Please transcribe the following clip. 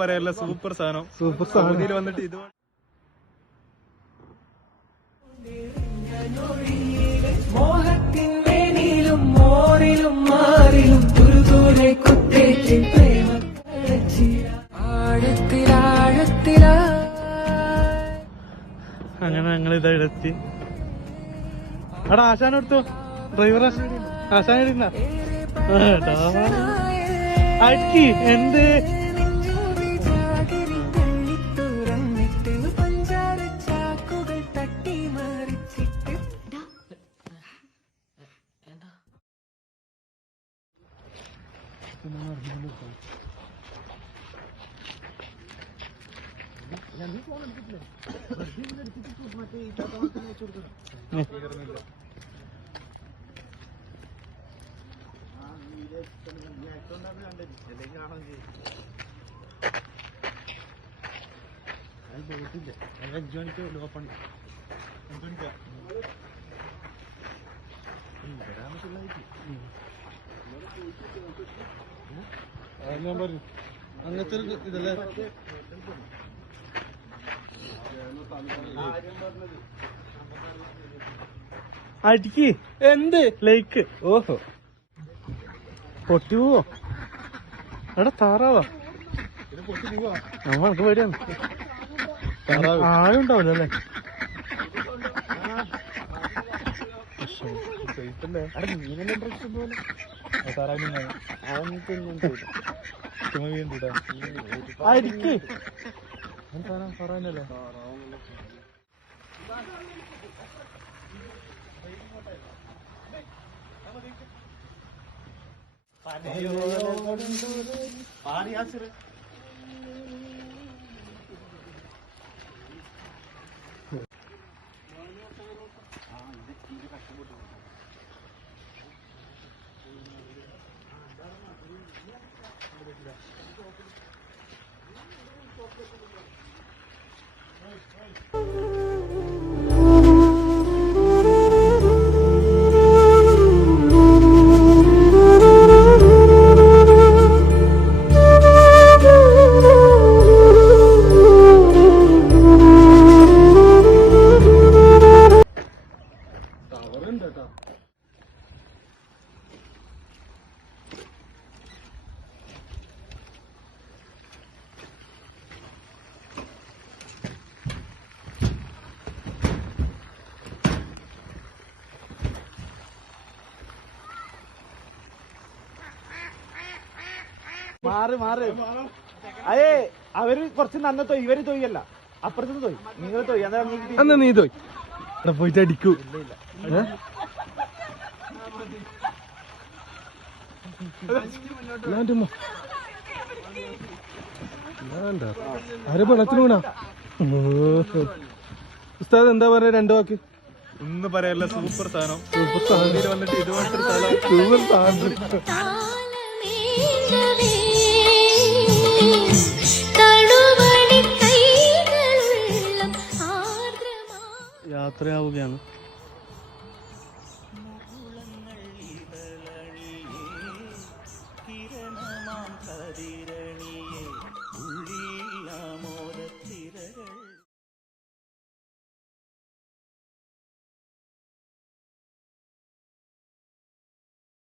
പറയാനുള്ള സൂപ്പർ സാധനം. വന്നിട്ട് ഇത് മോഹത്തിനും മോറിലും മാറിലും തുരുതൂരെ കുത്തേറ്റ് പ്രേമ ആഴത്തിലാഴത്തിലാ. അങ്ങനെ ഞങ്ങൾ ഇതെത്തി. അവിടെ ആശാനെടുത്തോ, ഡ്രൈവർ ആശാന അടി എന്ത് അങ്ങനത്തെ ഇതല്ലേ അടിക്ക്. എന്ത് ലൈക്ക്? ഓഹോ, പൊട്ടി പോവോ? എടാ താറാവാ. നമുക്ക് പേടിയാണ്. ആരും ഉണ്ടാവില്ല അല്ലേ? അടിക്ക് പറയാനല്ലേ. മാറ് മാറ്. അയേ അവര് കുറച്ച് നന്ന തൊയ്, ഇവര് തൊയ്യല്ല, അപ്പുറത്ത് തൊയ്, നിങ്ങൾ തൊയ്. അന്നാ നീ തൊയ് പോയിട്ട് അടിക്കൂ. ആരെ വെള്ളത്തിന് വീണാ? ഉസ്താദ് എന്താ പറയാ, രണ്ടു വാക്ക് ഒന്നും പറയാല്ല. സൂപ്പർ സാധനം, സൂപ്പർ സാധനം വന്നിട്ട് ഇതുപോലത്തെ സൂപ്പർ സാധനം. യാത്രയാവുകയാണ്.